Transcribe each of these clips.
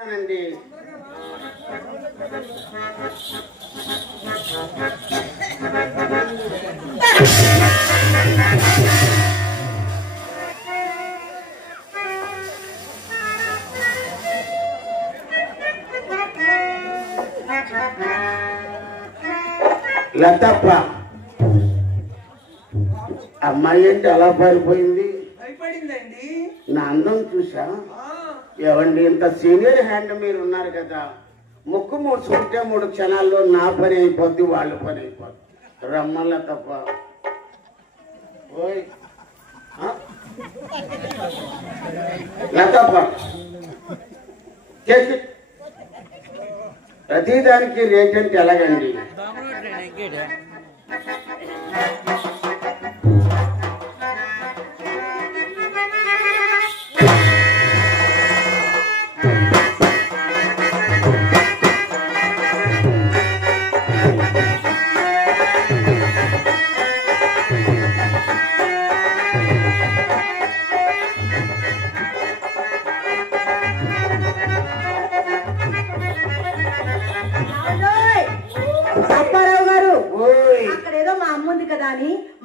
లతప్ప అమ్మాయి ఏంటి అలా పారిపోయింది? భయపడిందండి. నా అందం చూసా? ఏవండి, ఇంత సీనియర్ హ్యాండ్ మీరు ఉన్నారు కదా, ముక్కు మూసుకుంటే 3 క్షణాల్లో నా పని అయిపోద్ది, వాళ్ళ పని అయిపోద్ది. రమ్మల్ల తప్ప ఓయ్ లతప్ప ప్రతిదానికి రేట్ అంటే ఎలాగండి?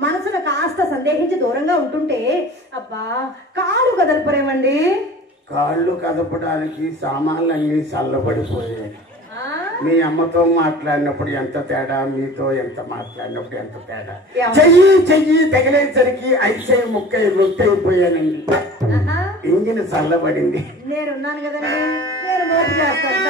మనసును కాస్త సందేహించి దూరంగా ఉంటుంటే అబ్బా కాళ్ళు కదలపరేమండి. కాళ్ళు కదపడానికి సామాన్లన్నీ చల్లబడిపోయాయి. మీ అమ్మతో మాట్లాడినప్పుడు ఎంత తేడా, మీతో ఎంత మాట్లాడినప్పుడు ఎంత తేడా. చెయ్యి తగిలేసరికి ఐసై ముక్కై రొట్టయిపోయానండి. ఇంజిన్ చల్లబడింది. నేనున్నాను కదండి, నేను మోపు చేస్తాను.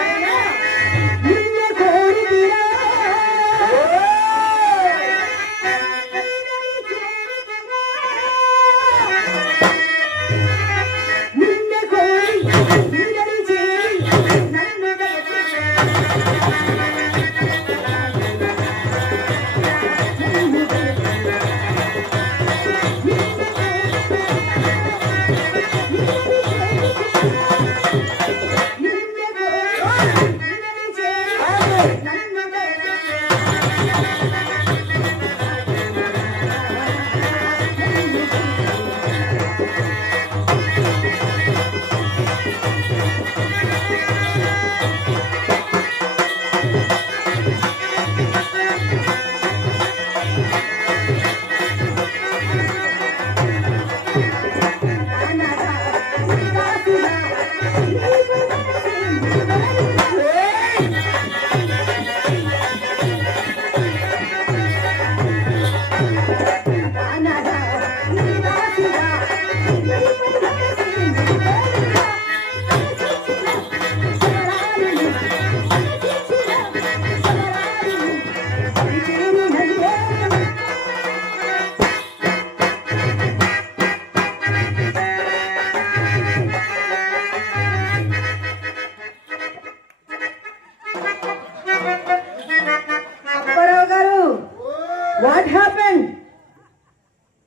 What happened?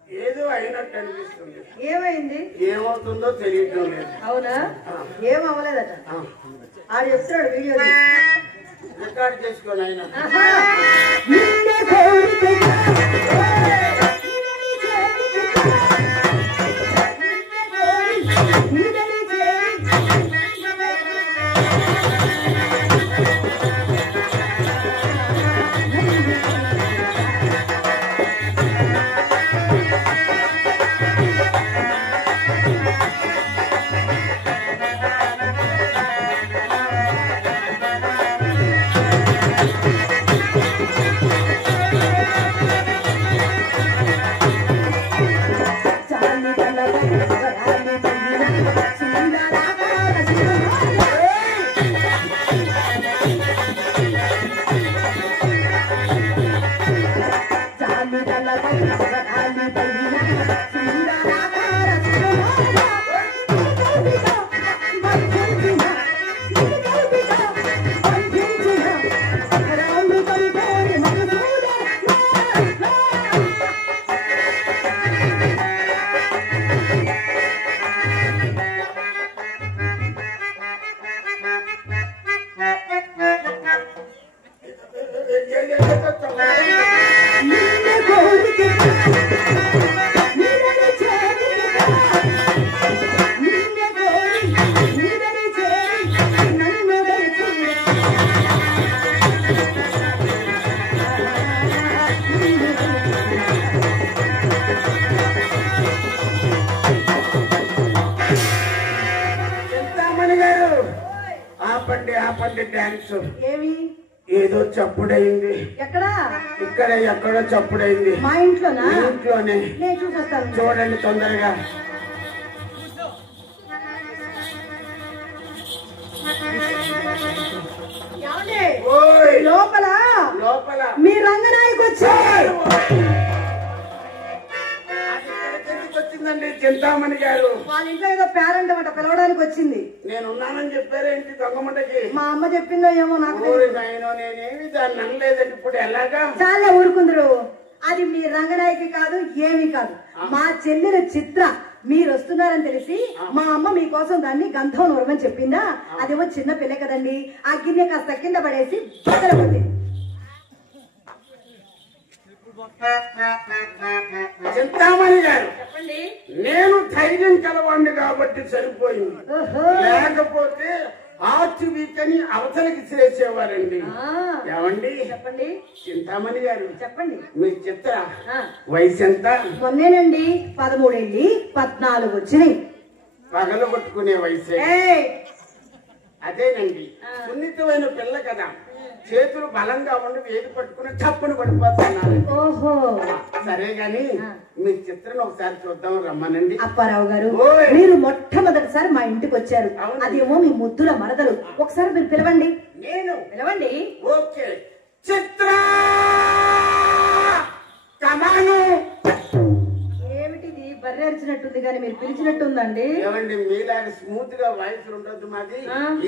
ఏదో అయినట్టు అనిపిస్తుంది. ఏమైంది? ఏమవుతుందో తెలియటం లేదు. అవునా? ఏం అవ్వలేదట. ఆడు చెప్తాడు వీడియో రికార్డ్ చేసుకోండి ఆయన. ఆపండి ఆపండి డాన్స్. ఏమి ఏదో చప్పుడైంది. ఎక్కడ? ఇక్కడ ఎక్కడో చప్పుడైంది. మా ఇంట్లోనా? ఇంట్లోనే. నేను చూసొస్తాను. చూడండి తొందరగా. లోపల లోపల మీ రంగనాయకు వచ్చారు. వచ్చిందండి చింతామణి గారు. వాళ్ళ ఇంట్లో ఏదో పేరెంట్ అంట పిలవడానికి వచ్చింది. నేను ఉన్నానని చెప్పారేంటి దొంగముండకి? మా అమ్మ చెప్పిందో ఏమో నాకు. నేనేమి దాన్ని అనలేదండి. ఇప్పుడు ఎలాగా? చాలా ఊరుకుందరు. అది మీ రంగనాయకి కాదు, ఏమీ కాదు. మా చెల్లెలు చిత్ర మీరు వస్తున్నారని తెలిసి మా అమ్మ మీకోసం దాన్ని గంధం నూరమని చెప్పిందా. అదేమో చిన్న పిల్ల కదండి. ఆ గిన్నె కాస్త కింద పడేసి బద్దలపోతే. చింతామణి గారు, చెప్పండి. నేను ధైర్యం కలవాడిని కాబట్టి సరిపోయింది. లేకపోతే ఆర్చి వీకని అవతలకి చేసేవారండి. ఏమండి? చెప్పండి. చింతామణి గారు చెప్పండి. మీ చిత్ర వయసు ఎంత? మొన్నేనండి 13 వెళ్ళి 14 వచ్చినాయి. పగలు కొట్టుకునే వయసే. అదేనండి, సున్నితమైన పిల్ల కదా. చేతులు బలంగా ఉండి వేది పట్టుకుని చప్పును పడిపోతున్నారు. ఓహో, సరే గాని మీ చిత్రం ఒకసారి చూద్దాం రమ్మనండి. అప్పారావు గారు, మీరు మొట్టమొదటిసారి మా ఇంటికి వచ్చారు. అదేమో మీ ముద్దుల మరదలు. ఒకసారి మీరు పిలవండి. నేను పిలవండి. ఓకే. చిత్ర కమాను. ఏమిటిది బర్రెరిచినట్టుంది కానీ మీరు పిలిచినట్టుందండి. ఏమండి, మీలాగా స్మూత్ గా వాయిస్ ఉండొద్దు. మాది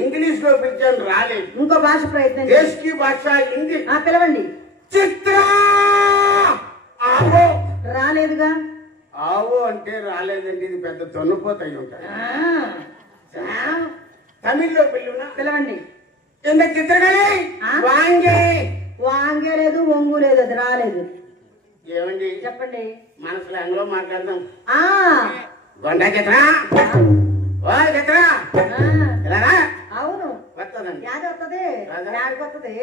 ఇంగ్లీష్ లో పిలిచాను, రాలేదు. ఇంకో భాష ప్రయత్నం. దేశీ భాష హిందీ. పిలవండి. చిత్ర ఆవో. రాలేదుగా. ఆవో అంటే రాలేదండి. ఇది పెద్ద తొన్నుపోతాయి ఉంటాయి. తమిళ్లో పిల్లునా? పిలవండి. ఎంత చిత్రగానే వాంగే. వాంగే లేదు, వంగు లేదు, అది రాలేదు. ఏమండి? చెప్పండి. మనసులో అందులో మాట్లాడదాం. గొండ చిత్ర, ఓ చిత్ర. అవును, వస్తుందండి. యాది వస్తుంది. యాడికి వస్తుంది?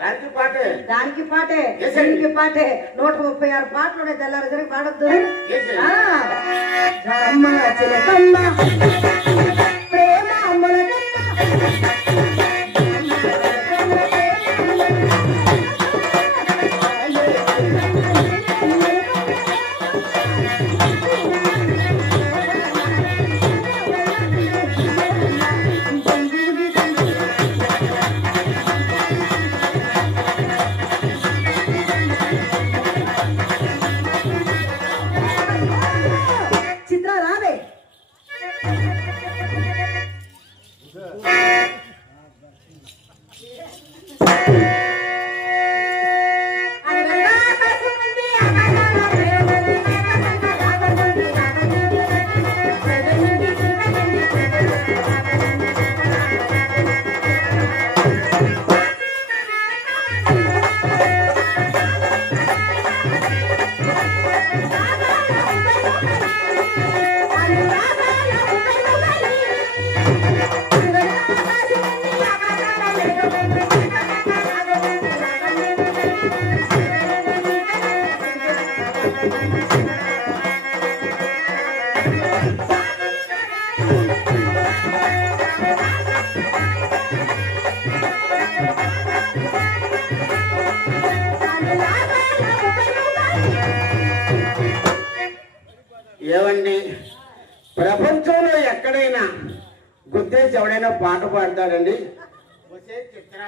దానికి పాటే, దానికి పాటే, దీనికి పాటే. 136 పాటలు ఉన్నాయి. తెల్లారి జరిగి పాడొద్దు. ప్రేమ చిత్ర రావే. ఏమండి, ప్రపంచంలో ఎక్కడైనా గుద్దేసి ఎవడైనా పాట పాడతాడండి? చిత్ర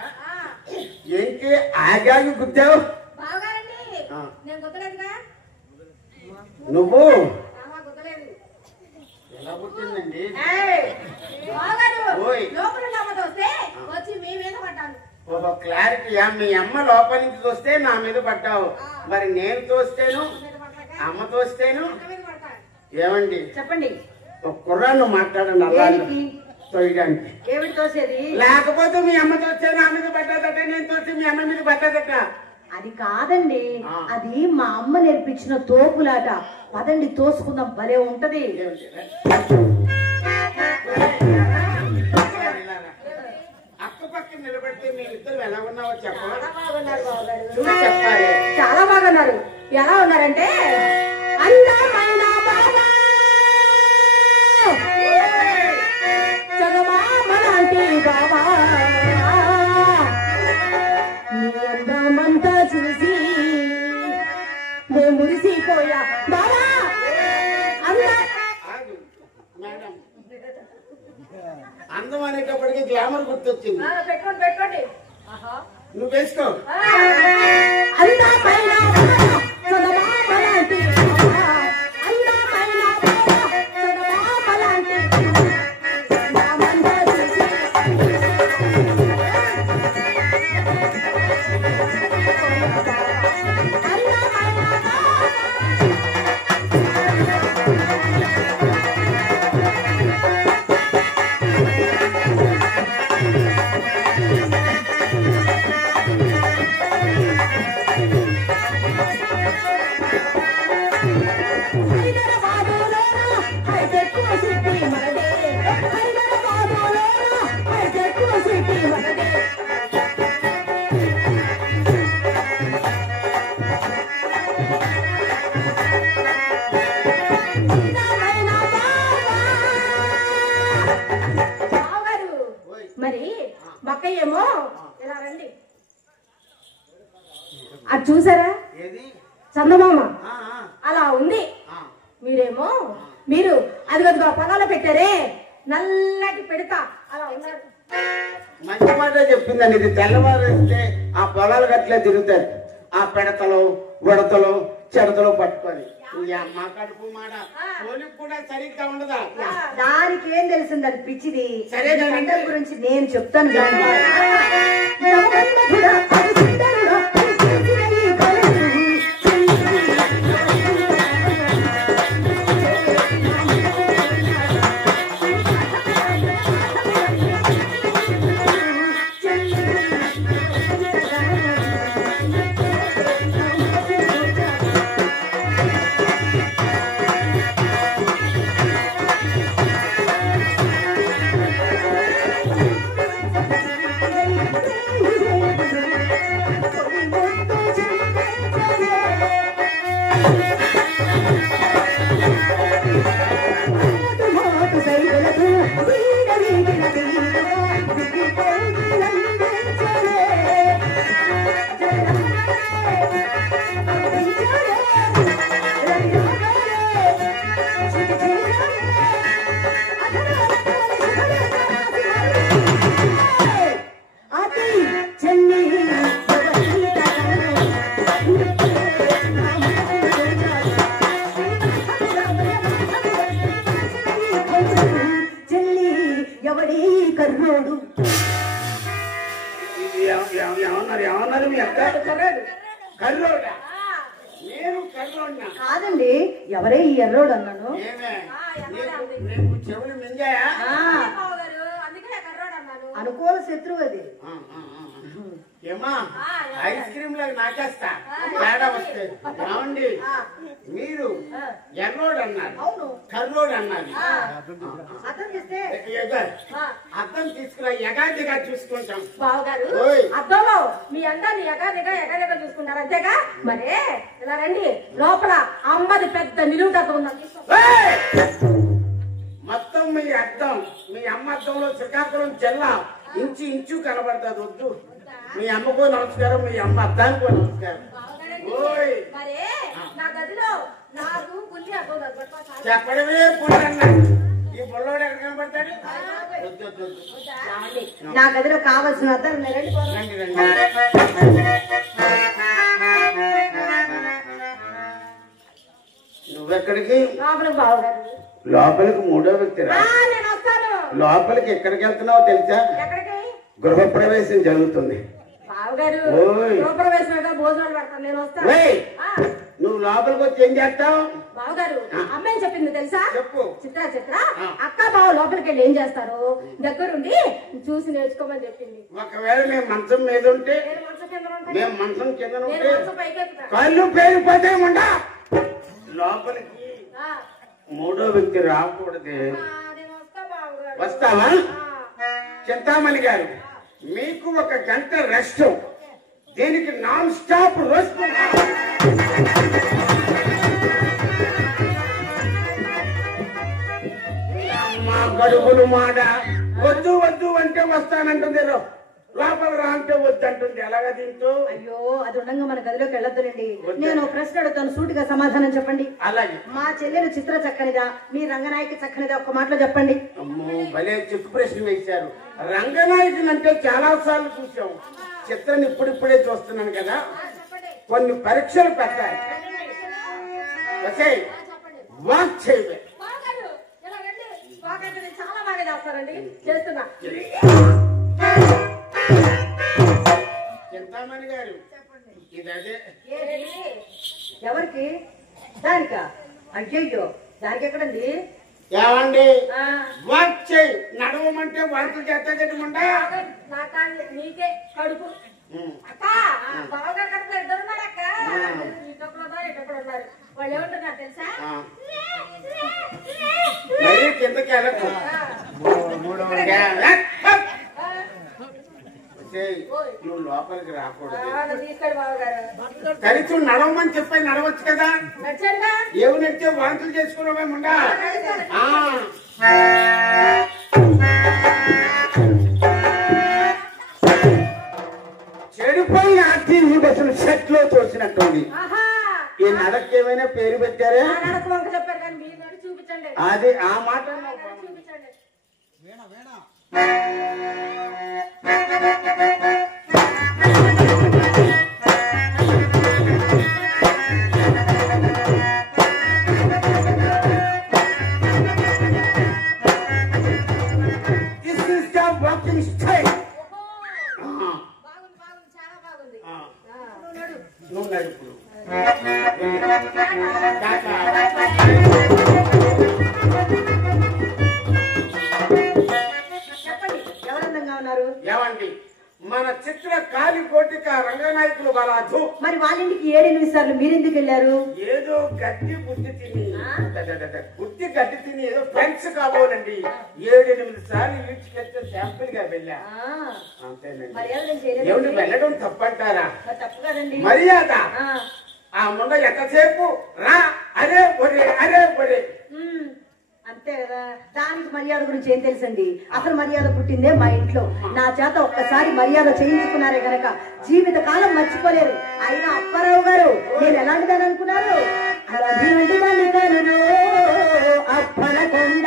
ఏంటి ఆగాగి గుద్దావు? నువ్వు ఎలా పుట్టిందండి? ఓహో, క్లారిటీయా? మీ అమ్మ లోపల నుంచి తోస్తే నా మీద పడ్డావు. మరి నేను తోస్తేను, అమ్మ తోస్తేను. ఏమండి? చెప్పండి. ఒక కుర్రాన్ని మాట్లాడండి అలాగే తోయడానికి. ఏమిటి తోసేది? లేకపోతే మీ అమ్మ తోస్తే నా మీద పడ్డాదట, నేను తోస్తే మీ అమ్మ మీద పడ్డాదట. అది కాదండి, అది మా అమ్మ నేర్పించిన తోపులాట. పదండి తోసుకుందాం, భలే ఉంటది. అక్కపక్క నిలబెడితే మీరిద్దరు ఎలా ఉన్నావో చెప్పాలి. చెప్పాలి. చాలా బాగున్నారు. ఎలా ఉన్నారంటే అందమైన బాబా, చందమామ లాంటి బాబా, గుర్తొచ్చింది. పెట్టుకోండి పెట్టుకోండి. నువ్వు వేసుకో. మరి బక్కయ్య ఏమో ఇలా రండి. అది చూసారా చందమామ అలా ఉంది. మీరేమో మీరు అదిగదిగో పొలాలు పెట్టారే నల్లటి పెడతా అలా ఉన్నారు. మంచి మాట చెప్పిందండి. ఇది తెల్లవారిస్తే ఆ పొలాలు గట్లే తిరుగుతారు. ఆ పెడతలు ఉడతలు చెడతలు పట్టుకొని మా కడుపు మాట పోలికి కూడా సరిగ్గా ఉండదా? దానికి ఏం తెలిసింది? అది పిచ్చిది. సరే గంటల గురించి నేను చెప్తాను. కాదండి, ఎవరే ఈ ఎర్రోడు అన్నాను. చెవులు మింగాయా? అనుకోల శత్రువు అది. ఏమా ఐస్ క్రీమ్ లాగా నాకేస్తా తేడా వస్తే. ఏమండి మీరు ఎర్రోడు అన్నారు, కర్రోడు అన్నారు. అర్థం తీసుకురా, ఎగాదిగా చూసుకుంటాం. బావగారు అద్దంలో మీ అందాన్ని ఎగాదిగా చూసుకుంటారు అంతేగా. మరే ఇలా రండి, లోపల అమ్మది పెద్ద నిలువుటద్దు ఉన్నది. మొత్తం మీ అద్దం, మీ అమ్మ అద్దంలో శ్రీకాకుళం జిల్లా ఇంచు ఇంచు కనబడుతుంది. వద్దు, మీ అమ్మకో నమస్కారం, మీ అమ్మ అద్దానికో నమస్కారం. చెప్పడమే పుల్లన్న. ఈ బుల్లోడు ఎక్కడ కనబడతాడు? నా గదిలో కావాల్సిన అద్దం. నువ్వెక్కడికి? బావగారు లోపలికి మూడో వ్యక్తి రా. లోపలికి ఎక్కడికి వెళ్తున్నావో తెలుసా? గృహప్రవేశం జరుగుతుంది. నువ్వు లోపలికి వచ్చి ఏం చేస్తావు? బావగారు అమ్మాయి చెప్పింది తెలుసా? చెప్పు. చిత్ర అక్క బావ లోపలికి వెళ్ళి ఏం చేస్తారు దగ్గరుండి చూసి నేర్చుకోమని చెప్పింది. ఒకవేళ మేము మంచం మీద ఉంటే, మేము మంచం కింద ఉంటే కళ్ళు పేరిపోతే ఉండ. లోపలికి మూడో వ్యక్తి రాకూడదు. వస్తావా? చింతామణి గారు, మీకు 1 గంట రెస్ట్. దీనికి నాన్ స్టాప్ రెస్ట్. మా గడుపులు మాట వద్దు వద్దు అంటే వస్తానంటుంది. లోపల రా అంటే వద్దంటుంది. ఎలాగా దీంతో? అయ్యో అది ఉండగా మన గదిలోకి వెళ్ళొద్దులేండి. నేను ప్రశ్న అడుగుతాను, సూటిగా సమాధానం చెప్పండి. అలాగే. మా చెల్లెలు చిత్ర చక్కనిదా, మీ రంగనాయకి చక్కనిదా? ఒక్క మాటలో చెప్పండి. అమ్మో భలే చెక్కు ప్రశ్న వేశారు. రంగనాయకుని అంటే చాలా సార్లు చూసాం, చిత్రాన్ని ఇప్పుడిప్పుడే చూస్తున్నాను కదా. కొన్ని పరీక్షలు పెట్టాలి. వాక్ చేయవే. చాలా బాగా చేస్తారండి, చేస్తున్నా. చింతామణి గారు ఇది అదే. ఎవరికి? దానికా? అయ్యయ్యో దానికి ఎక్కడండి? ఏమండి వాక్ చేయి, నడవమంటే వాకులు చేస్తామంటా. నీకే కడుపు అక్క బాగా కడుపు ఇద్దరున్నారు అక్క. ఇటప్పుడు ఉన్నారు ఇటప్పుడు ఉన్నారు. వాళ్ళు ఏమంటున్నారు తెలుసా? మరి కిందకి వెళ్ళకు. నువ్వు లోపలికి రాకూడదు. తీసుకెళ్ళి బావగారు కలిసి నడవమని చెప్పి నడవచ్చు కదా. నచ్చండి ఏమి నడిచే వాంతులు చేసుకున్నామేముండా. చెడిపోయిన ఆర్టీసీ బస్సులు సెట్ లో తోసినట్టుంది. ఈ నడక ఏమైనా పేరు పెట్టారా? చెప్పారు కానీ మీరు నడి చూపించండి. అది ఆ మాట చూపించండి. Walking style. బాగుంది చాలా బాగుంది. నువ్వు నడుపుడు. చెప్పండి ఎవరందంగా ఉన్నారు? ఏమండి మన చిత్ర కాలి కోటిక రంగనాయకులు బలాదు. మరి వాళ్ళ ఇంటికి 7-8 సార్లు మీరెందుకు వెళ్ళారు? ఏదో గడ్డి బుద్ధి తిని గడ్డి తిని ఏదో ఫ్రెండ్స్ కావాలండి. 7-8 సార్లు వీడ్చుకెళ్తే శాంపుల్ గా వెళ్ళా. అంతేనండి. ఏమిటి వెళ్ళడం తప్పంటారా? తప్పు కదండి. మర్యాద ఆ ముండ ఎంతసేపు రా అరే ఒరే అరే ఒరే. అంతే కదా. దానికి మర్యాద గురించి ఏం తెలుసండి? అసలు మర్యాద పుట్టిందే మా ఇంట్లో. నా చేత ఒక్కసారి మర్యాద చేయించుకున్నారే గనక జీవిత కాలం మర్చిపోలేరు. అయినా అప్పారావు గారు నేను ఎలాంటిదని అనుకున్నారు? అప్పనకొండ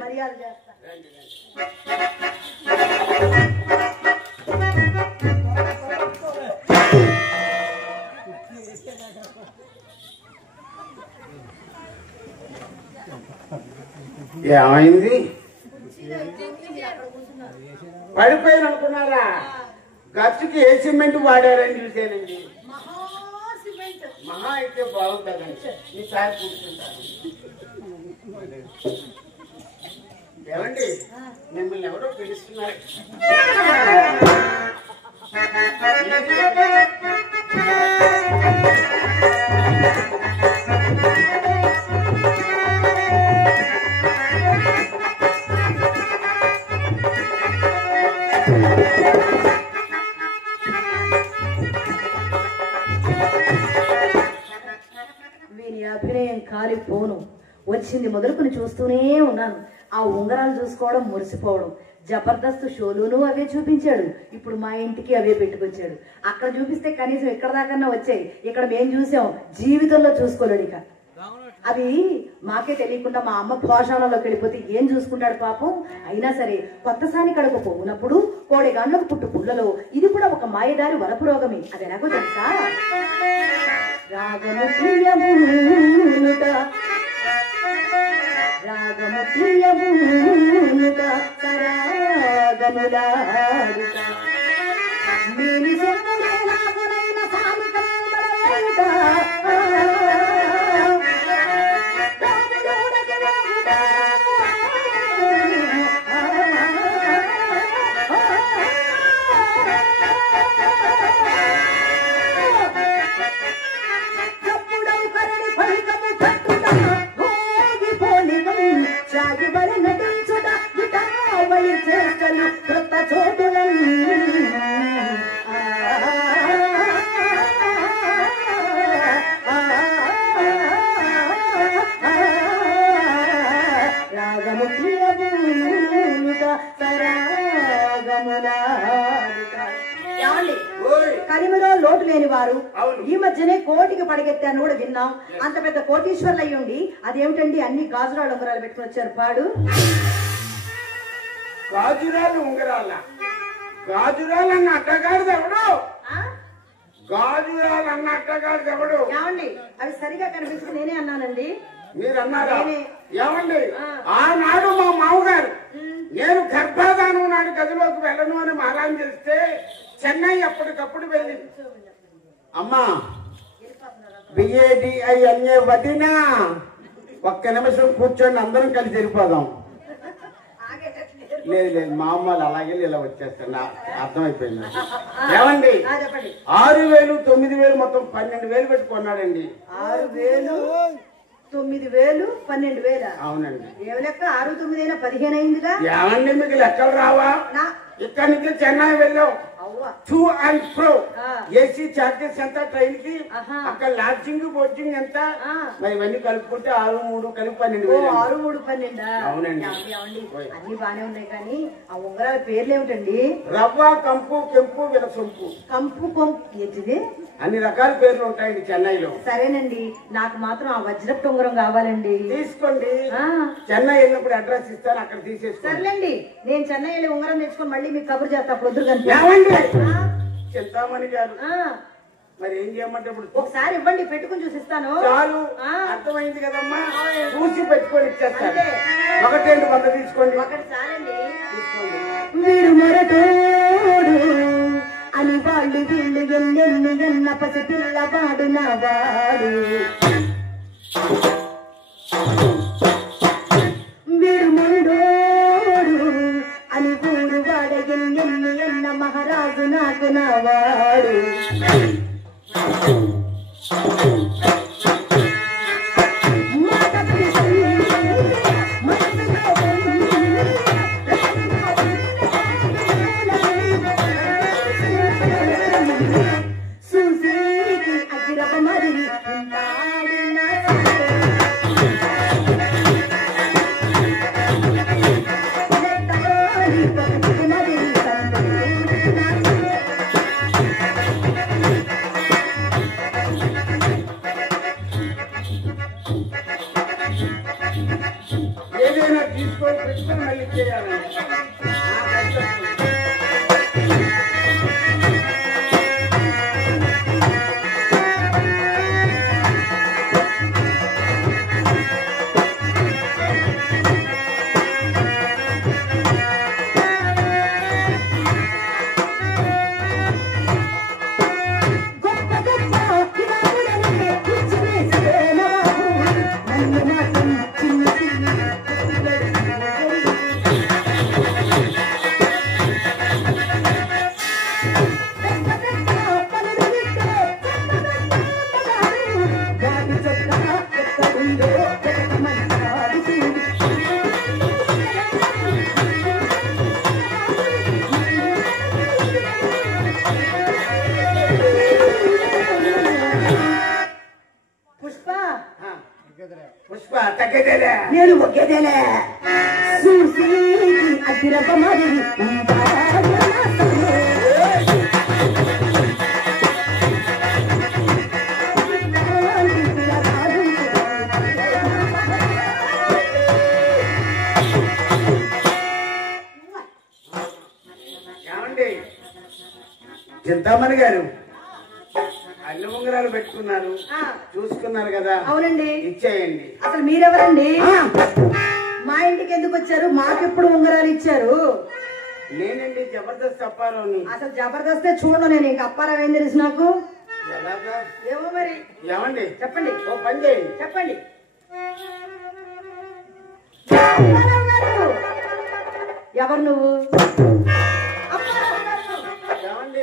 మర్యాద చేస్తా. ఏమైంది? పడిపోయిన అనుకున్నారా? ఖర్చుకి ఏ సిమెంట్ వాడారని చూసానండి. మహా అయితే బాగుంటుందండి. ఈసారి కూర్చుంటాను. ఏమండి మిమ్మల్ని ఎవరో పిలుస్తున్నారు. వీని అభినయం కాలిపోను. వచ్చింది మొదలుకొని చూస్తూనే ఉన్నాను. ఆ ఉంగరాలు చూసుకోవడం, మురిసిపోవడం. జబర్దస్త్ షోలోనూ అవే చూపించాడు. ఇప్పుడు మా ఇంటికి అవే పెట్టుకొచ్చాడు. అక్కడ చూపిస్తే కనీసం ఇక్కడ దాకన్నా వచ్చాయి. ఇక్కడ మేం చూసాం, జీవితంలో చూసుకోలేడు. ఇక అవి మాకే తెలియకుండా మా అమ్మ పోషణలోకి వెళ్ళిపోతే ఏం చూసుకుంటాడు పాపం. అయినా సరే కొత్త సాని కడుపు పోవునప్పుడు కోడి గండ్లకు పుట్టు పుల్లలో ఇది కూడా ఒక మాయదారి వరపు రోగమే. అది ఎలాగో తెలుసా? రాగము ప్రియమునుట రాగము ప్రియమునుట సరాగములాడుట మేని చెప్పులే నాగునైన సాని కమ్మడవేట సాగి బలి నటించుట విటావళి చేష్టలు కృత చోటులను రాగము కలిమిలో లోటు లేని వారు ఈ మధ్యనే కోటికి పడగెత్తాను కూడా విన్నాం. అంత పెద్ద కోటీశ్వర్లు అయ్యుండి అదేమిటండి అన్ని గాజురాలు ఉంగరాలు పెట్టుకుని వచ్చారు పాడు? గాజురాలు ఉంగరాల గాజురాలు అన్న అట్టగాడు ఎవడు? గాజురాలు అన్న అట్టగాడు ఎవడు? ఏమండి అవి సరిగా కనిపించి నేనే అన్నానండి. మీరు అన్నారా? ఏమండి ఆనాడు మా మామగారు నేను గర్భాధానం నాడు గదిలోకి వెళ్ళను అని మారాన్ చేస్తే చెన్నై అప్పటికప్పుడు వెళ్ళింది. అమ్మా BADINA వదినా ఒక్క నిమిషం కూర్చొని అందరం కలిసి వెళ్ళిపోదాం. లేదు లేదు మా అమ్మాలు అలాగే ఇలా వచ్చేస్తాను అర్థమైపోయింది. ఏమండి 6,000 9,000 మొత్తం 12,000 పెట్టుకున్నాడండి. 6,000 9,000 12,000. అవునండి. ఏ లెక్క 6 9 అయినా 15 అయిందిగా. ఏమండి మీకు లెక్కలు రావా? ఇక్కడ నుంచి చెన్నై వెళ్ళాం. To and fro AC charges ఎంత ట్రైన్ కి, అక్కడ లాడ్జింగ్ బోర్డింగ్ ఎంత, మరి ఇవన్నీ కలుపుకుంటే 6 3 కలిపి 12,000. 6 3 12. అవునండి. అన్ని బానే ఉన్నాయి కానీ ఆ ఉంగరాల పేర్లు ఏమిటండి? రవ్వ, కంపు, కెంపు, విలసొంపు. కంపు కొంపు ఏంటిది? అన్ని రకాల పేర్లు ఉంటాయండి చెన్నైలో. సరేనండి నాకు మాత్రం ఆ వజ్రపు ఉంగరం కావాలండి. తీసుకోండి. చెన్నై వెళ్ళినప్పుడు అడ్రస్ ఇస్తాను, అక్కడ తీసేసుకోండి. సర్లేండి నేను చెన్నై వెళ్ళి ఉంగరం తెచ్చుకొని మళ్ళీ మీకు కబురు చేస్తా. అప్పుడు వద్దు కనుక చింతామణి గారు మరి ఏం చేయమంటే ఇప్పుడు ఒకసారి ఇవ్వండి పెట్టుకుని చూసిస్తాను. చాలు అర్థమైంది కదమ్మా, చూసి పెట్టుకొని ఇచ్చేస్తాను. 1 2 100 తీసుకోండి. ఒకటి చాలండి. వీడు మరటోడు అని వాళ్ళు వీళ్ళు ఎన్నెన్ని ఎన్న పసి పిల్లవాడు నా వాడు. వీడు మొండోడు అని ఊరు వాడ ఎన్నెన్ని ఎన్న మహారాజు నాకు నా వాడు. ఏదైనా తీసుకొని పెట్టుకొని మళ్ళీ చేయాలండి. పుష్ప తగ్గేదేలే నేను ఒకేదేలే చూసి అతిరక మరి ఏమండి చింతామణి గారు అన్ని ఉంగరాలు పెట్టుకున్నారు, చూసుకున్నారు కదా? అవునండి. ఇచ్చేయండి. అసలు మీరెవరండి? మా ఇంటికి ఎందుకు వచ్చారు? మాకెప్పుడు ఉంగరాలు ఇచ్చారు? నేనండి జబర్దస్త్ అప్పారావుని. అసలు జబర్దస్తే చూడను నేను. ఇంక అప్పారావు ఏం తెలుసు నాకు? ఎలాగా? ఏమో మరి. ఏమండి చెప్పండి. ఓ పని చేయండి. చెప్పండి. ఎవరు నువ్వు? ఏమండి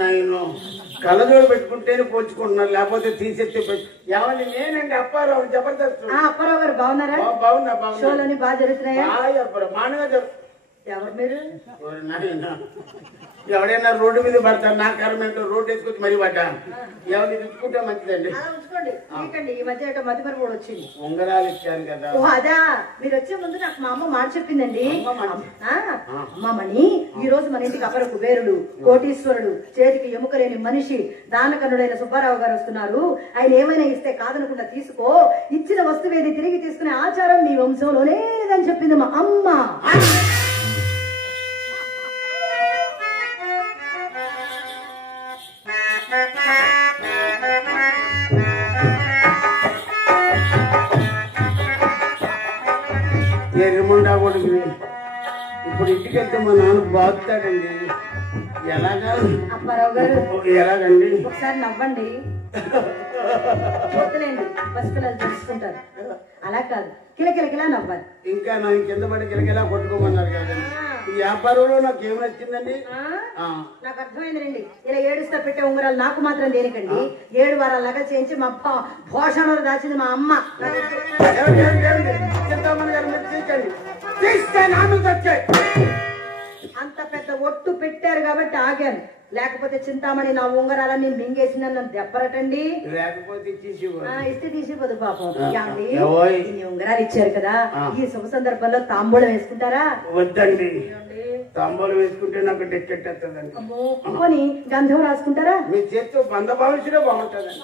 నాయన కళ్ళజోడు పెట్టుకుంటేనే పోల్చుకుంటున్నారు, లేకపోతే తీసేస్తే ఏమని నేనండి అప్పారావు జబర్దస్త్. అప్పారావు గారు బాగున్నారా? బాగున్నా బాగున్నా. షోలన్నీ బాగా జరుగుతున్నాయా? మానగా ఎవరు మీరు? నాయన ఎవడైనా రోడ్డు మీద పడతారు, నా కర్మేంటో రోడ్డు వేసుకొచ్చి మరీ పడ్డా. ఎవరిని తెచ్చుకుంటే మంచిదండి. ఈ మధ్య మధ్య మరి కూడా వచ్చింది. ఉంగరాలు ఇచ్చాను కదా. ఓ అదా, మీరు వచ్చే ముందు నాకు మా అమ్మ మాట చెప్పిందండి. అమ్మమ్మని ఈ రోజు మన ఇంటికి అపర కుబేరుడు, కోటీశ్వరుడు, చేతికి ఎముకలేని మనిషి, దానకన్నుడైన సుబ్బారావు గారు వస్తున్నారు. ఆయన ఏమైనా ఇస్తే కాదనకుండా తీసుకో, ఇచ్చిన వస్తువేది తిరిగి తీసుకునే ఆచారం మీ వంశంలోనే లేదని చెప్పింది మా అమ్మ. ఎర్రముండా కొడుకు ఇప్పుడు ఇంటికి వెళ్తే మా నాన్న బాగుతాడండి. ఎలాగా అప్పారావు గారు ఎలాగండి? ఒకసారి నవ్వండి. వద్దులేండి, పసిపిల్లలు తెలుసుకుంటారు. అలా కాదు, కిలకిలకిలా నవ్వాలి. ఇంకా నా కింద పడి కిలకిలా కొట్టుకోమన్నారు కదండి. ఈ వ్యాపారంలో నాకు ఏమి నచ్చిందండి? నాకు అర్థమైందండి. ఇలా ఏడుస్తా పెట్టే ఉంగరాలు నాకు మాత్రం దేనికండి? 7 వారాల నగలు చేయించి మా భోషణలు దాచింది మా అమ్మ. అంత పెద్ద ఒట్టు పెట్టారు కాబట్టి ఆగాను, లేకపోతే చింతామణి నా ఉంగరాలన్నీ మింగేసిన నన్ను దెబ్బరటండి. ఇస్తే తీసిపోదు పాపం. ఇన్ని ఉంగరాలు ఇచ్చారు కదా, ఈ శుభ సందర్భంలో తాంబూలం వేసుకుంటారా? వద్దండి, తాంబూలం వేసుకుంటే నాకు డెక్కెట్టేస్తుందండి. పోనీ గంధం రాసుకుంటారా? మీ చేతితో బంద భావించడే బాగుంటుందండి.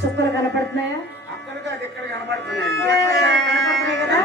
చుక్కలు కనపడుతున్నాయా? అక్కడ కాదు, ఇక్కడ కనపడుతున్నాయి కదా.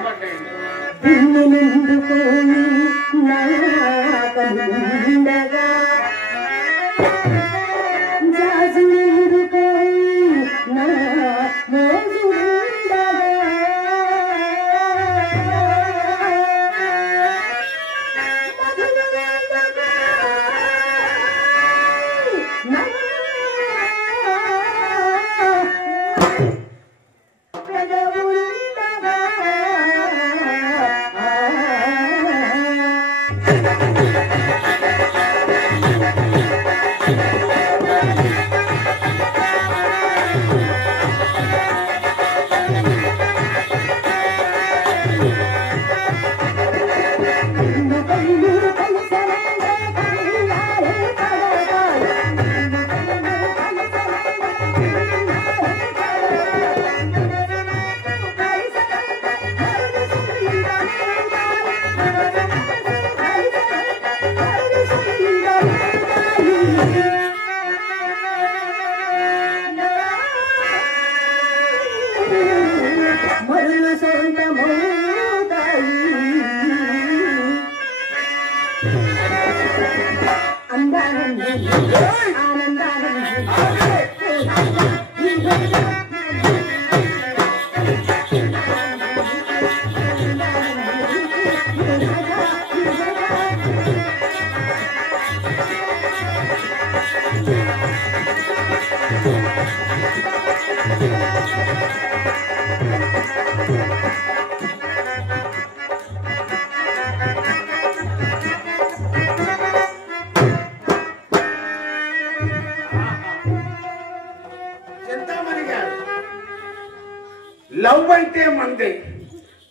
లవ్ అంటే మందే,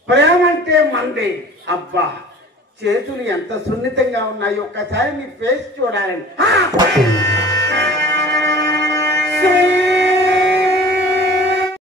ప్రేమ అంటే మందే. అబ్బా చేతులు ఎంత సున్నితంగా ఉన్నాయో ఒక్కసారి నీ ఫేస్ చూడాలని.